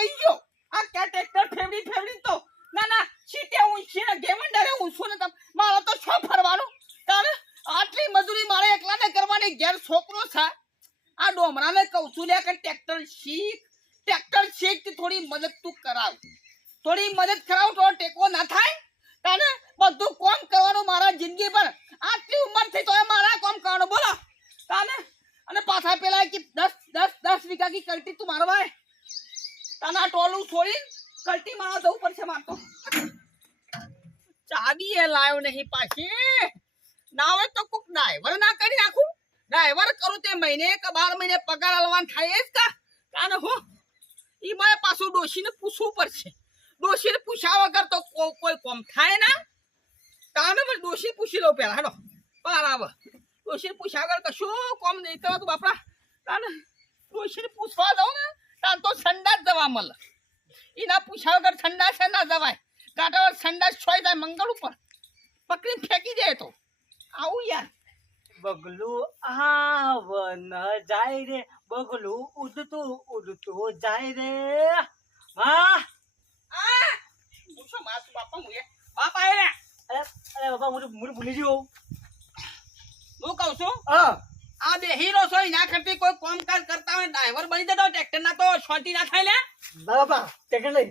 વહી ગયો. આ કે ટ્રેક્ટર ફેવડી ફેવડી તો. ના ના સીટે હું છે ને ગેમન ડરે હું છું ને તમ. મારો તો છો ફરવાનો. તારે આટલી મજૂરી મારે એકલાને કરવાની ઘેર છોકરો છે. આ ડોમરાને કહું છું લે કે ટ્રેક્ટર શીખ. ટ્રેક્ટર શીખ કે થોડી મદદ તું કરાવ. થોડી મદદ કરાવ તો ટેકો ના થાય. તાને બધું કોમ કરવાનું મારા જિંદગી પર. આટલી ઉંમરથી તોય મારા કોમ કરવાનું. બોલો. તાને અને પાછા પેલા કે દસ દસ દસ વીઘા કી કરતી તું મારો ભાઈ. તાના ટોલું છોડી કલ્ટી મારવા જવું પડશે મારતો ચાવી એ લાવ્યો નહીં પાછી. ના હોય તો કોક ડ્રાઈવર ના કરી નાખું. ડ્રાઈવર કરું તે મહિને કે બાર મહિને પગાર હલવાન થાય જ કા. કાને હો, ઈ મારે પાછું ડોશીને પૂછવું પડશે. ડોશીને પૂછ્યા વગર તો કોઈ કોમ થાય ના. કાને પણ ડોશી પૂછી લો પેલા હેડો. બરાબર ડોશીને પૂછ્યા વગર કશું કોમ નહીં તો બાપરા તાને ડોશીને પૂછવા જાઉં ને. તાન તો સંડાસ જવા મળે. એના પૂછ્યા વગર છે ના જવાય. કાંટા સંડાસ છોઈ જાય મંગળ ઉપર. પકડીને ફેંકી દે તો. આવું યાર. બગલું આવન જાય રે બગલું ઉડતું ઉડતું જાય રે. હા આ! શું માસ બાપા હું એ. બાપા એ. અરે અરે બાપા હું તો- ભૂલી ગયો. હું કહું છું? હા. આ દેહી રસોઈ ના કરતી કોઈ કામકાજ કરતા હોય ડ્રાઈવર બની જતો ટ્રેક્ટર ના તો શોટી ના થાય લે. બાપા ટ્રેક્ટર લઈ.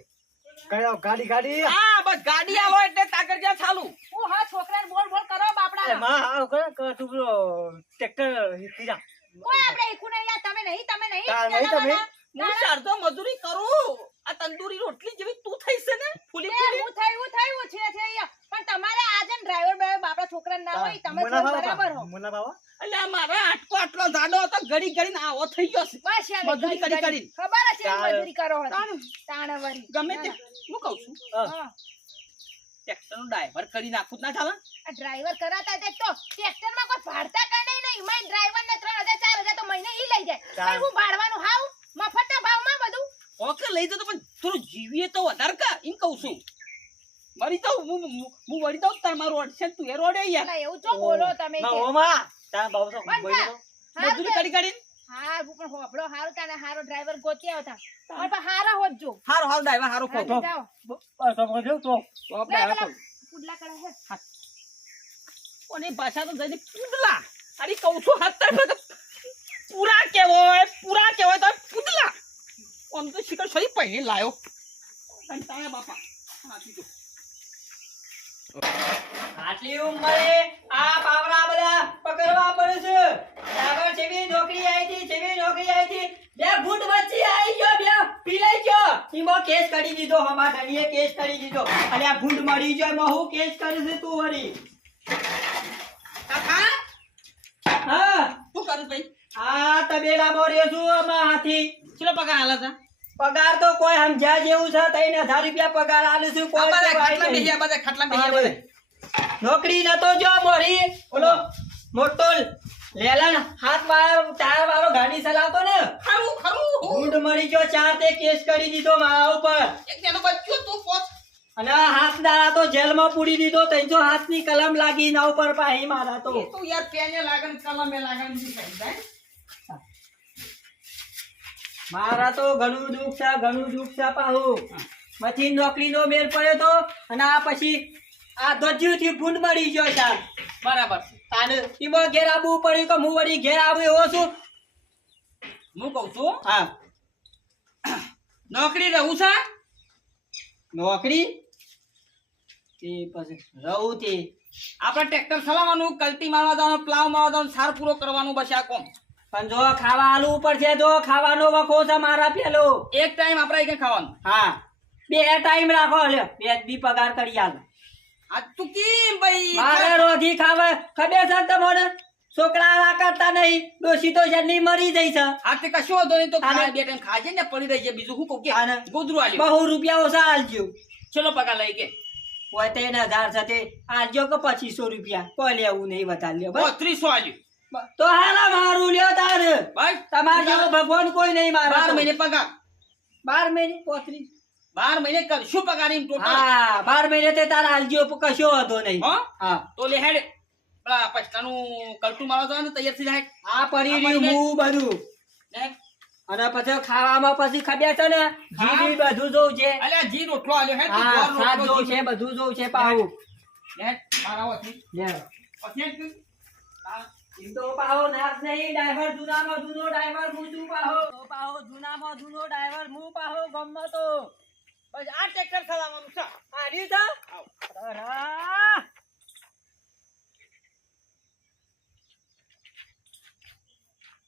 ગયો ગાડી ગાડી? હા બસ ગાડી આવો એટલે તાકર જ્યાં ચાલુ. હું હા છોકરાને બોલ બોલ કરો બાપડા માં હા કરે કે ટ્રેક્ટર જા. કોઈ આપણે ઈખું નહીં યાર તમે નહીં તમે નહીં. નહીં તમે? હું ચારતો મજૂરી કરું. આ તંદૂરી રોટલી જેવી તું થઈ છે ને? ફૂલી ફૂલી. હું થયું થયું છે છે અહીંયા. પણ તમારે આજે ડ્રાઈવર બાપડા છોકરા ના હોય તમે છો બરાબર હો. મુના બાપા આ મારા આટકો આટલો જાડો હતો ઘડી ઘડીને આવો થઈ ગયો છે. મજૂરી કરી કરી. ખબર હશે મજૂરી કરો તાણ. તાણ ગમે તે. હું કહું છું? હા. હા. ટ્રેક્ટરનું ડ્રાઈવર કરી નાખું ના ચાલે આ ડ્રાઈવર કરાતા તે તો ટ્રેક્ટરમાં કોઈ ભાડતા કઈ નહીં નહીં. મેં ડ્રાઈવર ને ત્રણ હજાર ચાર હજાર તો મહિને ઈ લઈ જાય. હું ભાડવાનું હાવ? મફતના ભાવમાં બધું? ઓકે લઈ જતો પણ થોડું જીવીએ તો વધારે કા? એમ કહું છું. મરી જાઉં હું હું- જાઉં તાર મારું અડશે તું એ રોડે યાર. એવું તો બોલો તમે ઓમાં. તારા બાબુ તો મજૂરી તે- કરી કરીને હારું પણ હોભળો હારું તાને હારો ડ્રાઈવર ગોતી આવતા પણ હારા હોજો હારો હારો ડ્રાઈવર હારો હારું તો તો. તો ડ્રાઈવર પુડલા કરે હે. કોની ભાષા તો જઈને પૂદલા અરે કહું છું હત્તર પર પૂરા કેવો હોય પૂરા કેવો તો તો સહી પહેરી લાયો. બાપા હાથી તો. આટલી ઉંમરે આ પાવરા બધા પકડવા પડે છે. આગળ જેવી નોકરી આવી હતી જેવી નોકરી આવી હતી બે ફૂટ વચ્ચે આવી ગયો બે પીલાઈ ગયો. ઈમો કેસ કરી દીધો હમા ધણીએ કેસ કરી દીધો. અને આ ફૂટ મરી ગયો એમાં હું કેસ કરું છું તું વળી? કાકા? હા. શું કરું ભાઈ? આ તબેલામાં છું આમાં હાથી. ચલો પગાર હાલે છે પગાર તો કોઈ સમજ્યા જેવું છે ત્રણ હજાર રૂપિયા પગાર આલે છે કોઈ ખાટલા બેહ્યા બધા ખાટલા બેહ્યા બધા. નોકરી નતો જો મોરી ઓલો મોટો લેલન હાથ વાળો ટાયર વાળો ગાડી ચલાવતો ને. ખરું ખરું ગુંડ મળી ગયો ચાર તે કેસ કરી દીધો મારા ઉપર. એક તેનો બચ્ચો તું પોચ અને હાથ દાડા તો જેલમાં પૂરી દીધો ત્રણસો હાથની કલમ લાગી ના ઉપર પાહી મારા તો. તો યાર પેને લાગન કલમે લાગન જાય મારા તો ઘણું દુઃખ છે ઘણું દુઃખ છે પાહુ. મથી નોકરીનો મેળ પડ્યો તો અને આ પછી આ ધોજ્યુંથી ભૂંડ મળી ગયો છે. બરાબર અને એમાં ઘેર આવવું પડ્યું કે હું વળી ઘેર આવું એવો છું? હું કહું છું? હા. નોકરી રહું છે? નોકરી? તે પછી રહું તે. આપણે ટ્રેક્ટર ચલાવવાનું કલ્ટી મારવા જવાનું પ્લાવ મારવા જવાનું સાર પૂરો કરવાનું બસ આ કોમ. પણ જો ખાવા આલુ ઉપર છે જો ખાવાનો વખો છે મારા પેલો. એક ટાઈમ આપણે કે ખાવાનું. હા. બે ટાઈમ રાખો લ્યો. બે બી પગાર કરી આલ. આ તું કેમ ભાઈ? મારે રોધી ખાવે ખબર છે તમને? છોકરા કરતા નહીં. ડોશી તો જલ્દી મરી જઈ છે. આ તે કશું હતો નહીં તો ખાવા બે ટાઈમ ખાજે ને પડી રહી છે બીજું શું કહું કે ગોદરું આલ્યું. બહુ રૂપિયા ઓછા આલજો. ચલો પગાર લઈ કે. હોય ત્રણ હજાર છે તે. આલજો કે પચીસો રૂપિયા. કોઈ લેવું નહીં વધારે લ્યો ત્રીસો આલ્યું. તો હાલા મારું લ્યો તાર. બસ. તમાર જેવો ભગવાન કોઈ નહીં મારે બાર મહિને પગાર. બાર મહિને પોત્રીસ. બાર મહિને શું પગાર એમ ટોટલ હા બાર મહિને તે તારા હાલજીઓ કશો હતો નહીં. હો? હા. તો લે હેડ. પેલા પછતાનું કલટું મારવા જવાનું તૈયાર થઈ જાય આ પડી રહ્યું હું બધું. અને પછી ખાવામાં પછી ખબ્યા છે ને ઘી બધું જોવું છે. અલ્યા જી રોટલો આલ્યો હે તું હા સાત જોવું છે બધું જોવું છે પાવું લે, મારા ઓથી લે. પછી હા, તો પાહો નાશ નહીં ડ્રાઈવર જૂનામાં જૂનો ડ્રાઈવર હું છું પાહો. તો પાહો જૂનામાં જૂનો ડ્રાઈવર હું પાહો ગમતો તો. બસ આ ટ્રેક્ટર ચલાવવાનું છે. આ રહ્યું છે?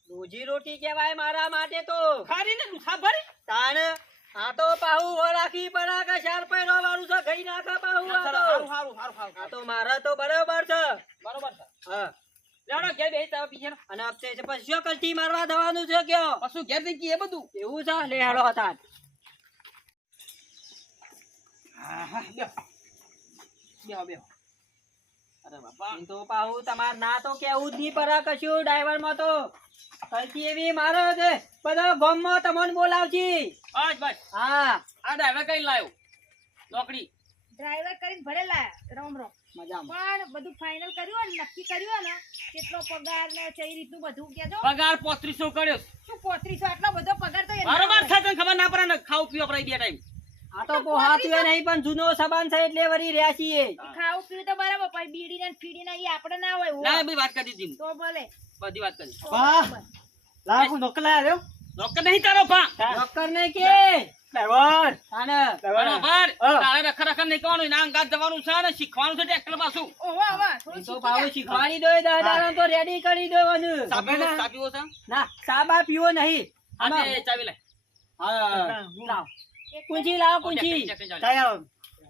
રોજી રોટી કહેવાય મારા માટે તો. ખારી ને મુસાફરી તાણ આ તો પાહુ વરાખી પરા કે ચાર પૈરો વાળું છે. ગઈ નાખા પાહુ આ તો મારા તો બરોબર છે. બરોબર છે. હા. લેવડો ઘેર બેસી અને હપ્તે છે પછી શું કલટી મારવા થવાનું છે કયો? પશુ ઘેર થઈ ગઈ એ બધું. એવું છે લે હેડો હતા બેહો બેહો બેહો. અરે બાપા. તો પાહુ તમાર ના તો કેવું જ નહીં પરા કશું ડ્રાઈવરમાં તો. કલટી એવી મારો છે બધો ગોમમાં તમને બોલાવજી બસ બસ. હા. આ ડ્રાઈવર કઈ લાવ્યો નોકરી. ડ્રાઈવર કરીને ભરેલા રોમ રોમ. પણ બધું ફાઇનલ કર્યું ને નક્કી કર્યું ને કેટલો પગાર ને કઈ રીતનું બધું કેજો. પગાર પોત્રીસો કર્યો શું પોત્રીસો આટલો બધો પગાર તો બરોબર. છે તને ખબર ના પડે ને ખાવ પીવા પડે બે ટાઈમ આ તો એ નહીં પણ જૂનો સબાન છે એટલે વળી રહ્યા છીએ. ખાવું પીવું તો બરાબર પણ બીડી ને ફીડી ને એ આપણે ના હોય ના ભાઈ વાત કરી દીધી તો ભલે. બધી વાત કરી. વાહ. લાગુ નોકલા આવ્યો નોકર નહીં તારો પા. નોકર નહીં કે. ડ્રાઈવર આને બરોબર. હા. તારે રખા રખા નહીં કરવાનું અંગાત જવાનું છે ને શીખવાનું છે ટ્રેક્ટર પાછું. ઓહો, ઓહો, તો શીખી પાછું શીખવાડી દો એ તો રેડી કરી દેવાનું સાપીઓ સાપીઓ છે? ના સાબા પીવો નહીં. હા ચાવી લે. હા. લાવ. એક લાવ ઓ, કુંચી ટ્રેક્ટર, ટ્રેક્ટર ચાવી. લે. ચાલ.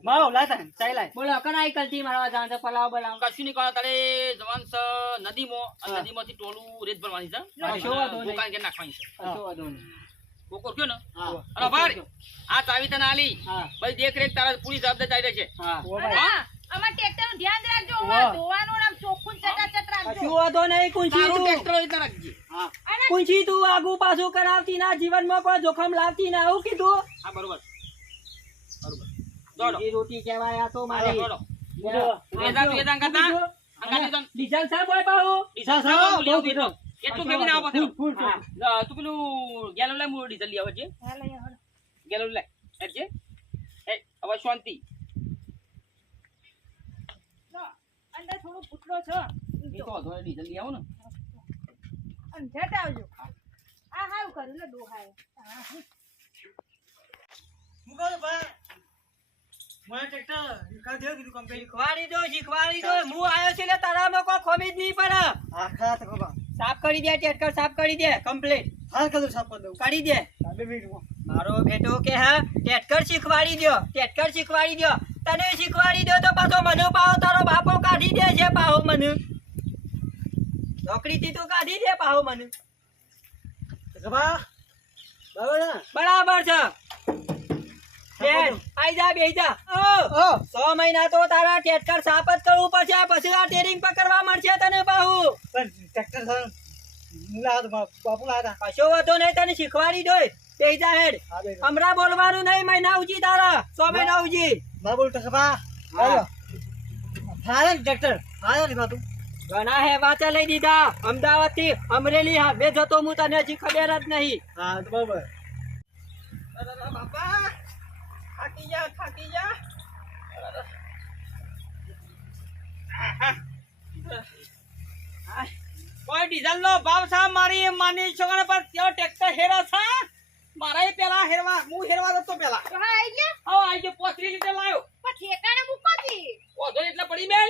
માવો લાતા ચાલ લાય બોલો કનાઈ કલતી મારવા જાણ તો પલાવ બલાવ. કશું નહીં કરો તારે જવાનું છે નદીમાં. નદીમાંથી ટોલું રેત ભરવાની છે. વાંધો નહીં. નાખવાની છે. કશો વાંધો નહીં. કોકો કયો ને? અરે ભાઈ આ ચાવી તને આલી. હા. દેખરેખ તારા પૂરી જવાબદારી રહેશે. હા. અને હા, આમાં ધ્યાન રાખજો. ધોવાનું ને ચોખ્ખું ચટાચટ રાખજો. કશું વાંધો નહીં કુંચી તું. ટ્રેક્ટર રીતના રાખજે. કુંચી તું આગુ પાછું કરાવતી ના જીવનમાં કોઈ જોખમ લાવતી ના આવું કીધું? હા બરોબર. બરોબર. દોડો. રોટી કહેવાય આ તો મારી. દોડો. કરતા સાહેબ હોય બાહુ ડીઝલ સાહેબ દીધો એટલું ભેગી ના ફૂલ તું પેલું ગેલો લે હું ડીઝલ લઈ આવે છે હા, ગેલો લે એટલે એ હવે શાંતિ. અંદર થોડું પૂતળો છો. એ તો ડીઝલ લઈ આવો ને. અને આવજો. આ હારું કર્યું ને ડોહાએ હું. કહું બા મને ટ્રેક્ટર કીધું કંપની શીખવાડી દો શીખવાડી દો. હું આવ્યો છે એટલે તારામાં કોઈ ખોમી જ નહીં પડે. આખા તો સાફ કરી દે ચેટકર સાફ કરી દે કમ્પ્લીટ હાલ કદું સાફ કરી દઉં? કરી દે. મારો બેટો કે હા ટેટકર શીખવાડી દો ટેટકર શીખવાડી દો તને શીખવાડી દો તો પાછો મને પાહો તારો બાપો કાઢી દે છે પાહો મને. નોકરીથી તું કાઢી દે પાહો મને. બરાબર છે. આઈ જા બેહી જા. ઓ. સો મહિના તો તારા ટેટકર સાફ જ કરવું પડશે પછી આ ટેરિંગ પકડવા મળશે તને પાહુ. પણ ટ્રેક્ટર સર મુલા હતો બાપુ હતા કશો વાંધો નહીં તને શીખવાડી દો તે જાહેર હમણાં બોલવાનું નહીં મહિના ઉજી તારા. સો મહિના ઉજી બા બોલ તો બા. હાલે. ટ્રેક્ટર? હાલે ને તું ઘણા હે વાચા લઈ દીધા. અમદાવાદથી અમરેલી હવે જતો હું તને હજી ખબર જ નહીં. હા બરોબર. બાપા થાકી જા થાકી જા અરે. આહા. આહ. કોઈ ડીઝલ નો ભાવ છે મારી માની છોકરા પર તેઓ ટ્રેક્ટર હેરો છે. મારા પેલા હેરવા હું હેરવા જતો પેલા. હા આઈ ગયા. હા આઈ ગયો પોત્રીસ લીટર લાવ્યો પણ ઠેકાણે મૂકો છી. ઓધો એટલે પડી બેન.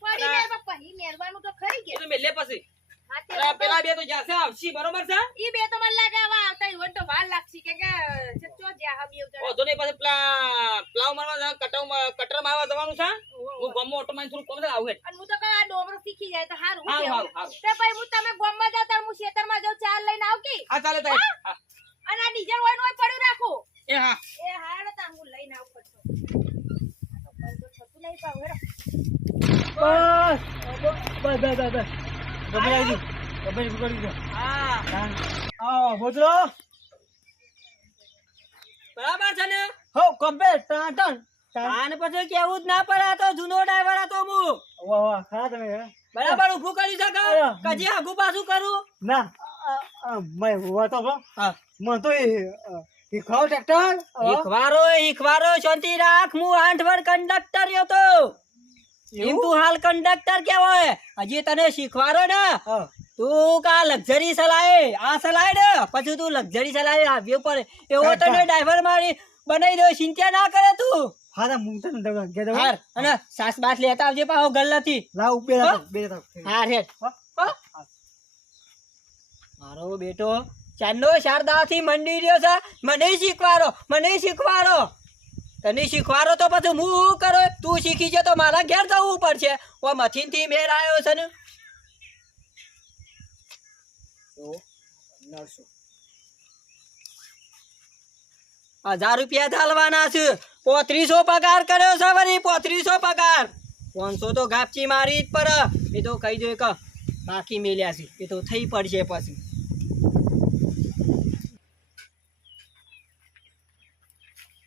પડી જાય પણ પછી મેરવાનું તો ખરી કે. તો મેલે પછી. પેલા બે તો જાશે આવશી બરોબર છે? ઈ બે તો મને લાગે આવા આવતા ઈવન તો વાર લાગશે કે કે ચચો જ્યાં હમ એવું. ઓધો નહીં પછી પેલા પ્લાવ મારવા જા- કટાવ કટર મારવા જવાનું છે? હું ગમ ઓટો માં થોડું કોમ આવું હેડ. અને હું તો કહું આ ડોમરો શીખી જાય તો હારું હારું, કેવું? હારું, હારું. તે ભાઈ હું તમે ગમમાં જાતા હું ખેતરમાં જાઉં ચાર લઈને આવ કી હા ચાલે તારે હા? અને આ ડીઝલ હોયનું પડ્યું રાખો. એ હા. એ હાડ તા હું લઈને આવ પડતો. બસ. બસ બસ બસ ગમે આવી એ ટ્રેક્ટર ઈખવારો ઈખવારો શાંતિ રાખ હું. કંડક્ટર હાલ કંડક્ટર કેવાય હજી તને શીખવાડો ને તું કા લક્ઝરી ચલાય આ ચલાય ને? પછી તું લક્ઝરી ચલાય આવ્યો પર એવો તને ડ્રાઈવર મારી બનાવી દો ચિંતા ના કરે તું? હા તો હું તને દવા કે દવા હાર અને સાસ બાસ લેતા આવજે પાહો ગલ્લાથી લાવ બે હા? રાખો, બે રાખો. હાર હેડ. મારો બેટો ચાંદો શારદાથી મંડી રહ્યો છે. મને શીખવાડો મને શીખવાડો. તને શીખવાડો તો પછી હું કરો? તું શીખી છે તો મારા ઘેર જવું પડશે. ઓ મથીનથી મેર આવ્યો છે ને? તો હજાર રૂપિયા ચાલવાના છે. પોત્રીસો પગાર કર્યો છે વળી, પોત્રીસો પગાર. પાંચસો તો ગાપચી મારી જ પર એ તો કહી દો કે બાકી મેલ્યા છે. એ તો થઈ પડશે પછી.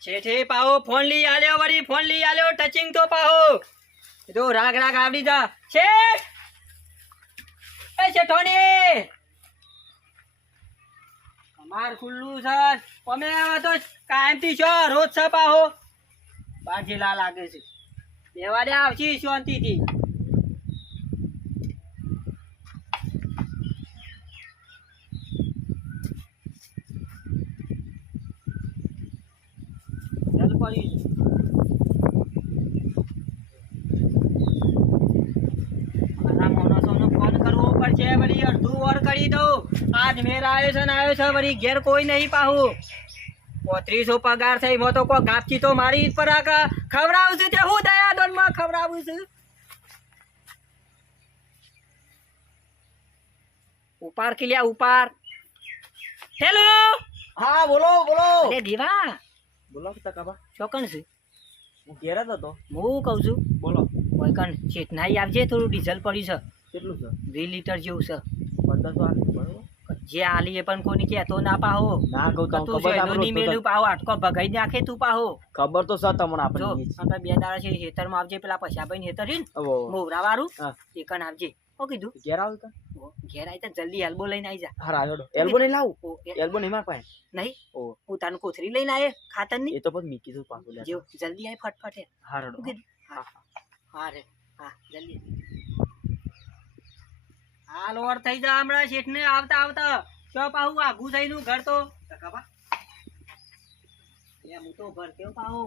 છેઠે પાહો ફોન લઈ આલ્યો વળી, ફોન લઈ આલ્યો ટચિંગ તો પાહો. એ તો રાગ રાગ આવડી જા. શેઠ એ અમાર ખુલ્લું છે. અમે આવા તો કાયમથી છો, રોજ છે પાહો બાજીલા લાગે છે. દેવાડે આવશી શાંતિથી ચાલ પડી મારા માણસોનો ફોન કરવો પડશે વળી અડધું ઓર કરી દઉં આજ મેર આવ્યો છે ને આવ્યો છે વળી ઘેર કોઈ નહીં પાહું. પોત્રીસો પગાર થઈ એમાં તો કોઈ ગાપચી તો મારી પર ખવડાવું છું તે હું દયા દોનમાં ખવડાવું છું? ઉપાર કિલ્યા ઉપાર. હેલો? હા બોલો બોલો. અરે દીવા. બોલો કે કાબા ચોકણ છે? હું ઘેર જ હતો. હું કહું છું. બોલો. કોઈ કણ. ચેતનાઈ આપજે થોડું ડીઝલ પડ્યું છે. કેટલું છે? વીસ લીટર જેવું છે. પંદરસો આવે બરોબર. જે આલી એ પણ કોની કહેતો ના પાહો. ના કહું તો ખબરની મેલું પાહો આટકો ભગાઈ નાખે તું પાહો. ખબર તો સા તમને આપણે આપણે બે દાડા છે હેતરમાં આવજે પેલા પૈસા ભાઈ હેતર રીન મોવરા વાળું એ કણ આવજે. ઓ કીધું? ઘેર આવ તો ઘેર આઈ તો જલ્દી એલ્બો લઈને આવી જા. હા રાયો એલ્બો નહીં લાવું? એલ્બો નહીં માર પાસે નહીં? ઓ. પોતાનું કોથરી લઈને આયે ખાતરની એ તો પણ મીકી દઉં પાછું લે જલ્દી આય ફટફટ હે રડો કીધું? હા હા રે. હા જલ્દી. હાલ ઓર થઈ જા હમણાં શેઠ ને આવતા આવતા. ચો પાહુ આઘું થઈનું ઘર તો. કાકા એ હું તો ઘર કેવું પાવો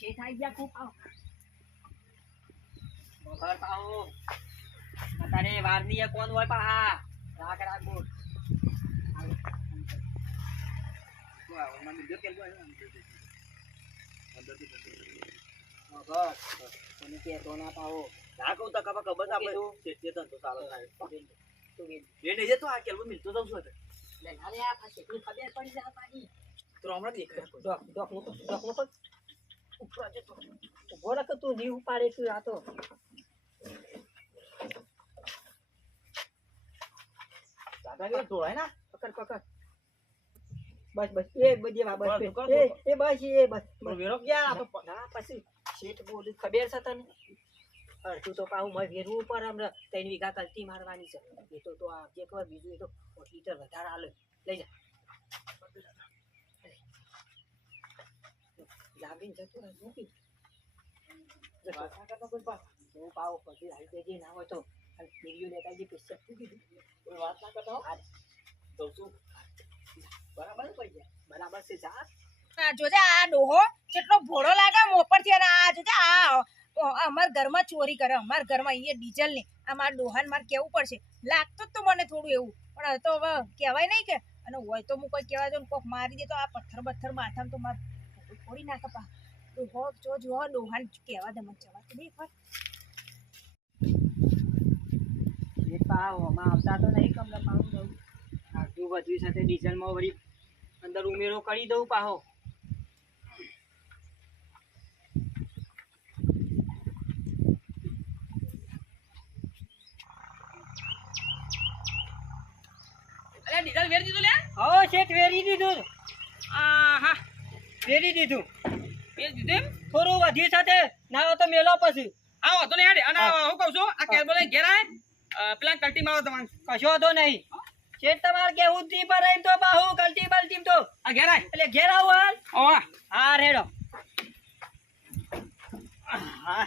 શેઠ આવી ગયા ખૂબ. ઓ ઘર પાવો અત્યારે વારની એ કોણ હોય પાહા. રાખ રાખ બોલ. ઘર. કોને કે તો ના પાવો ના કહું તો ખબર છે આપણે ચેતન તો ચાલો થાય. નહીં જતો આ કેલ્બો મિલતો જાઉં છું એટલે. લે અરે આ પાસે તું ખબર પડી જા પાછી. તો હમણાં દેખાય. ડોક ડોકનું ડોકનું ઉપર જતો. ઊભો રાખ તું જીવ ઉપાડે તું આ તો. દાદા કે તોડાય ના? પકડ પકડ. બસ બસ. એ બધી વા બસ એ. બસ એ બસ. વેરો ના પછી શેઠ બોલી. ખબર છે તને? અડધું તો પાહું મય વેરવું ઉપર હમણાં ત્રણ વીઘા કલતી મારવાની છે. એ તો તો આ જે ખબર બીજું એ તો હીટર લીટર વધારે હાલે લઈ જા. લાગીને જતું રહે મૂકી. હું પાવ પછી હાલ દેજે ના હોય તો હાલ બીડીઓ લેતા જે પુસ્તક મૂકી દે કોઈ વાત ના કરતો હા? તો શું? બરાબર પડી જાય. બરાબર છે જા. આ જોજે આ ડોહો કેટલો ભોળો લાગે મોપરથી અને આ જોજે આ અમાર ઘરમાં ચોરી કરે, અમાર ઘરમાં અહીંયા ડીઝલની આ મારા ડોહાન મારે કેવું પડશે. લાગતું તો મને થોડું એવું. પણ તો હવે કહેવાય નહીં કે. અને હોય તો હું કોઈ કહેવા જાઉં કોક મારી દે તો આ પથ્થર બથ્થર માથામાં તો મારે થોડી નાખે પા. ડોહો, જો જો ડોહાન કહેવા દે, મને જવા તો નહીં પણ એ આવતા તો નહીં કમલા પાવું દઉં. આટલું બધું સાથે ડીઝલમાં વળી અંદર ઉમેરો કરી દઉં, પાહો. ડીઝલ વેરી દીધું લે? હો શેઠ વેરી દીધું. આ હા વેરી દીધું. વેરી દીધું એમ? થોડું વધી સાથે ના હોય તો મેલો પછી. આવો તો નહીં હેડે. અને હું. કહું છું આ કેબલ ઘેર પેલા કલ્ટી મારો તમારે. કશો તો નહીં. શેઠ તમારે કેવું દી પર રહી તો બાહુ કલ્ટી બલ્ટી તો? આ ઘેર એટલે ઘેર આવું હાલ. હા રેડો. હા.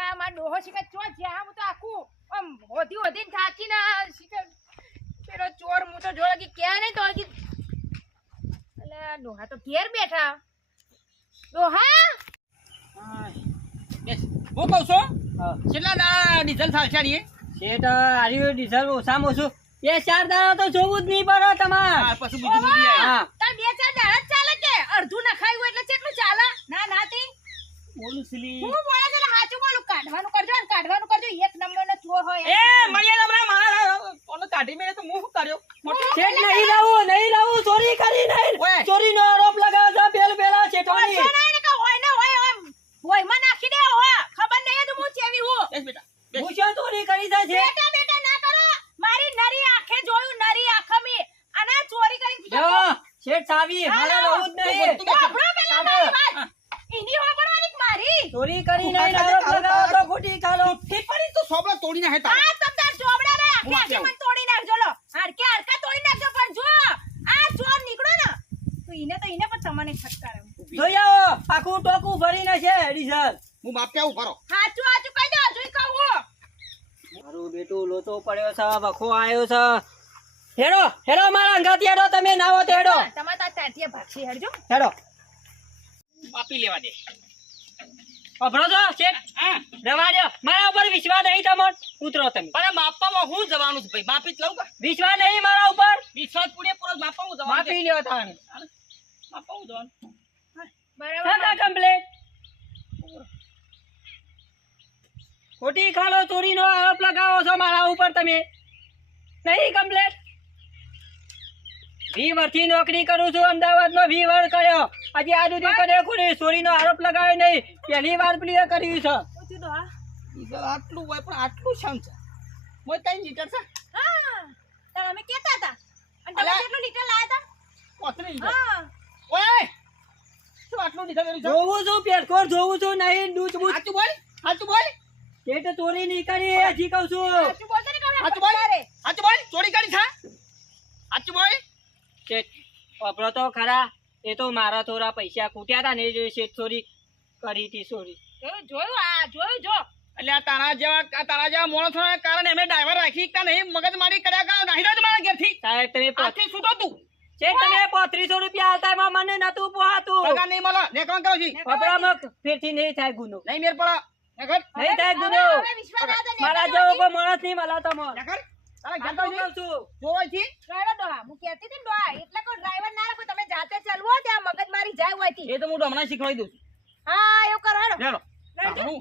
કે આ ડોહો શીખે ચો જ્યાં હું તો આખું આમ હોધી હોધીને થાકીને આ શીખે પેલો ચોર હું તો જોડે કે ક્યાં નહીં તો હજી એટલે ડોહા તો ઘેર બેઠા. ડોહા! બેસ. હું કહું છું? કેટલા દાડા ડીઝલ ચાલશે નહીં શેઠ હાર્યું ડીઝલ ઓછામાં ઓછું બે ચાર દાડા તો જોવું જ નહીં પડે તમારે. પછી બીજું બધું હા. બે ચાર દાડા જ ચાલે કે? અડધું નખાયું એટલે કેટલું ચાલે? ના ના તે. બોલું સિલી. હું બોલે છે એટલે સાચું બોલું કાઢવાનું કરજો એક નંબર નો ચોર હોય એ મણિયા નમરા મારા ઓનો કાઢી મેળે તો હું કર્યો? મોટો શેઠ નહીં રહું નહીં રહું ચોરી કરી નહીં. ચોરી નો આરોપ લગાવે છે પેલ પેલા શેઠોની કશો નહીં ને કે હોય ને હોય હોય હોયમાં નાખી દે હો ખબર નહીં તો હું ચેવી હું. બેસ બેટા હું શું ચોરી કરી છે બેટા બેટા ના કરો. મારી નરી આંખે જોયું નરી આંખ મી અને ચોરી કરી જો શેઠ સાવી મારા રહું જ નહીં તું બેઠો. સાંભળો પેલા મારી વાત એની હોબળવાની કે મારી ચોરી કરી નહીં આરોપ લગાવો તો ખોટી ખાલો ઠીક પડી તો સોબળો તોડી નાખે તારે. આ તમતાર ચોબડા રે આખે હું આખે કેવું? મને તોડી નાખજો લો હાડકે હાડકા તોડી નાખજો પણ જો આ ચોર નીકળો ને તો ઈને તો ઈને પણ તમને ફટકાર જોઈ આવો આખું ટોકું ભરીને છે ડીઝલ હું બાપ કેવું કરો સાચું સાચું કહી દો હજુ કહું મારું બેટું લોચો પડ્યો છે વખો આવ્યો છે. હેડો હેડો મારા અંગાથી હેડો તમે નાવો તો હેડો. તમારે તા ત્યાંથી ભાગશી હેડજો. હેડો. બાપી લેવા દે. અભરો છો શેઠ? હા. રવા દો. મારા ઉપર વિશ્વાસ નહીં તમાર ઉતરો તમે. પણ માપવામાં હું જવાનું છું ભાઈ? માપી જ લઉં કા? વિશ્વાસ નહીં મારા ઉપર? વિશ્વાસ પૂરેપૂરો પૂરો માપવા હું જવાનું માપી લેવા તાણ. માપવા હું જવાનું. બરાબર. કાકા કમ્પ્લેટ ખોટી ખાલો ચોરીનો આરોપ લગાવો છો મારા ઉપર તમે. નહીં કમ્પ્લેટ વી વર્ષથી નોકરી કરું છું અમદાવાદનો વી વર કર્યો. આજે આ સુધી કર્યો કોઈ ચોરીનો આરોપ લગાવ્યો નહીં. પહેલી વાર પ્રિય કર્યું છે. આટલું હોય પણ આટલું શામ છે. મોય ત્રણ લીટર છે. હા. તાર અમે કેતા હતા. અને તમે. કેટલું લીટર લાયા લીટર. હતા હા. ઓય! શું આટલું લીટર કર્યું છે? જોવું છું પેરકોર જોવું છું નહીં દૂધ બૂધ. સાચું બોલ સાચું બોલ. તો ચોરી નહીં કરી હજી કહું છું. ને સાચું બોલ. પટકારે. બોલ. ચોરી કરી છે સાચું બોલ. શેઠ વાપરો તો ખરા એ તો મારા થોડા પૈસા ખૂટ્યા હતા ને એ શેઠ ચોરી કરી હતી ચોરી જોયું આ જોયું જો. એટલે આ તારા જેવા આ તારા જેવા માણસોના કારણે અમે ડ્રાઈવર રાખી કે નહીં મગજ મારી કર્યા કરો નહીં રાજ મારા ઘેરથી. સાહેબ તમે પાછી છૂટો તું. તમે પોત્રીસો રૂપિયા આલતા એમાં મને નતું પોહાતું. પગાર નહીં મળો. નેકળો કોણ છું કપડામાં ફેરથી નહીં થાય ગુનો. નહીં મેર પડે. નહીં થાય ને મારા જેવો કોઈ માણસ નહીં મળે તમારે નેકળ તારા આ ઘેર તો તો કહું છું. જોવાય છે ડ્રાઈવર ડોહા હું કહેતી હતી ને ડોહા એટલે કોઈ ડ્રાઈવર ના રાખો તમે જાતે ચાલવો ત્યાં મગજ મારી જાય હોય એ તો હું હમણાં શીખવાડી દઉં હા એવું કરો